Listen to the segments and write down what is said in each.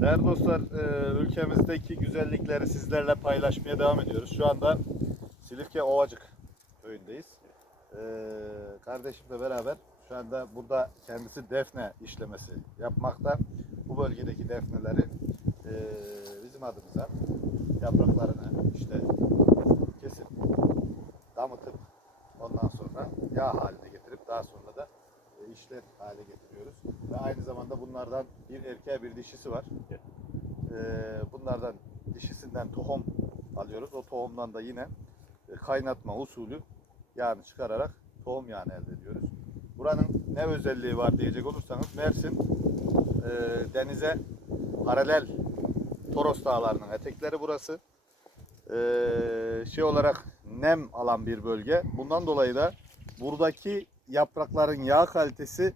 Değerli dostlar, e, ülkemizdeki güzellikleri sizlerle paylaşmaya devam ediyoruz. Şu anda Silifke Ovacık köyündeyiz. E, Kardeşimle beraber şu anda burada kendisi defne işlemesi yapmakta. Bu bölgedeki defneleri e, bizim adımıza yapraklarını işte kesip damıtıp ondan sonra yağ haline getirip daha sonra da e, işler hale getiriyoruz. Ve aynı zamanda bunlardan bir erkeğe bir dişisi var. Ee, bunlardan dişisinden tohum alıyoruz. O tohumdan da yine e, kaynatma usulü yağını çıkararak tohum yağını elde ediyoruz. Buranın ne özelliği var diyecek olursanız Mersin e, denize paralel Toros Dağları'nın etekleri burası. Ee, şey olarak nem alan bir bölge. Bundan dolayı da buradaki yaprakların yağ kalitesi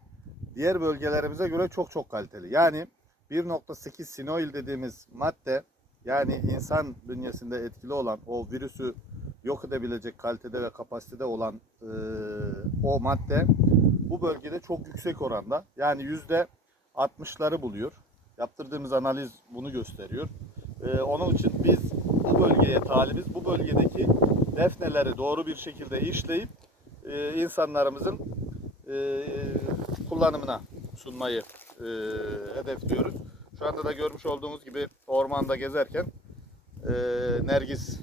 diğer bölgelerimize göre çok çok kaliteli. Yani 1.8 sinoil dediğimiz madde yani insan bünyesinde etkili olan o virüsü yok edebilecek kalitede ve kapasitede olan e, o madde bu bölgede çok yüksek oranda. Yani yüzde 60'ları buluyor. Yaptırdığımız analiz bunu gösteriyor. E, onun için biz bu bölgeye talibiz. Bu bölgedeki defneleri doğru bir şekilde işleyip e, insanlarımızın e, kullanımına sunmayı e, hedefliyoruz. Şu anda da görmüş olduğunuz gibi ormanda gezerken nergis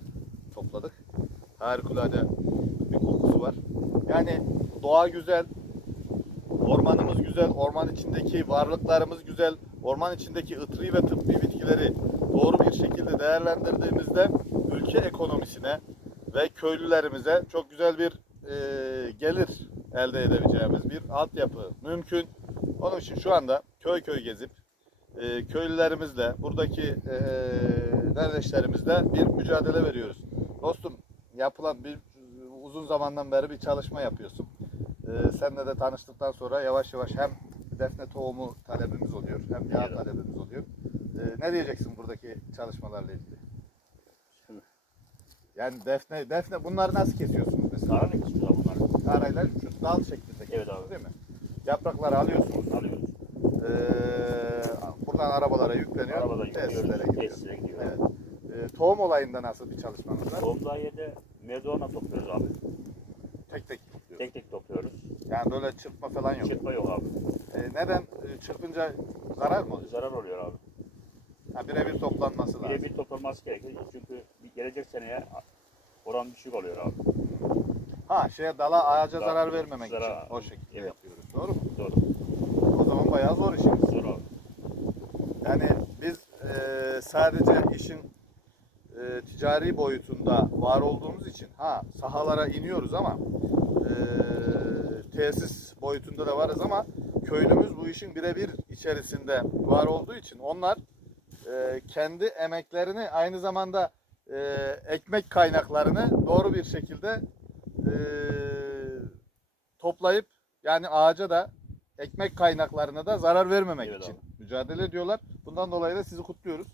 topladık. Harikulade bir kokusu var. Yani doğa güzel, ormanımız güzel, orman içindeki varlıklarımız güzel, orman içindeki ıtri ve tıbbi bitkileri doğru bir şekilde değerlendirdiğimizde ülke ekonomisine ve köylülerimize çok güzel bir e, gelir elde edebileceğimiz bir altyapı mümkün. Onun için şu anda köy köy gezip e, köylülerimizle, buradaki e, kardeşlerimizle bir mücadele veriyoruz. Dostum yapılan bir uzun zamandan beri bir çalışma yapıyorsun. E, seninle de tanıştıktan sonra yavaş yavaş hem defne tohumu talebimiz oluyor hem yağ talebimiz oluyor. E, ne diyeceksin buradaki çalışmalarla ilgili? Yani defne, defne bunları nasıl kesiyorsunuz mesela? Sağır mı kısmı bunlar? Tarayla şu dal şeklinde kesiyorsunuz abi. değil mi? Yaprakları alıyorsunuz. Alıyoruz. Ee, buradan arabalara yükleniyor. Arabadan tesislere gidiyor. Tesislere gidiyor. Evet. Ee, tohum olayında nasıl bir çalışmanız var? Tohum yerde merdivana topluyoruz abi. Tek tek topluyoruz. Tek tek topluyoruz. Yani böyle çırpma falan yok. Çırpma yok abi. Ee, neden? Ee, çırpınca zarar mı oluyor? Zarar oluyor abi. Ha, birebir toplanması lazım. Birebir toplanması gerekiyor. Çünkü gelecek seneye oran düşük oluyor abi. Ha şeye dala ağaca Dal- zarar vermemek zarar- için o şekilde Evet. yapıyoruz. Doğru mu? Doğru. O zaman bayağı zor işimiz. Zor abi. Yani biz e, sadece işin e, ticari boyutunda var olduğumuz için ha sahalara iniyoruz ama e, tesis boyutunda da varız ama köylümüz bu işin birebir içerisinde var olduğu için onlar e, kendi emeklerini aynı zamanda e, ekmek kaynaklarını doğru bir şekilde e, toplayıp yani ağaca da ekmek kaynaklarına da zarar vermemek Evet için abi. mücadele ediyorlar. Bundan dolayı da sizi kutluyoruz.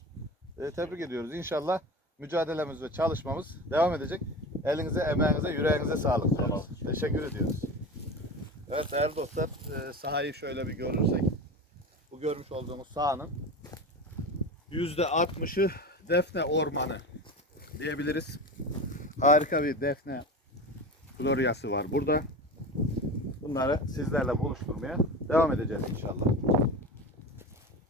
E, tebrik ediyoruz. İnşallah mücadelemiz ve çalışmamız devam edecek. Elinize, emeğinize, yüreğinize sağlık. Diyoruz. Teşekkür ediyoruz. Evet değerli dostlar, e, sahayı şöyle bir görürsek. Bu görmüş olduğumuz sahanın %60'ı defne ormanı diyebiliriz. Harika bir defne floryası var burada. Bunları sizlerle buluşturmaya devam edeceğiz inşallah.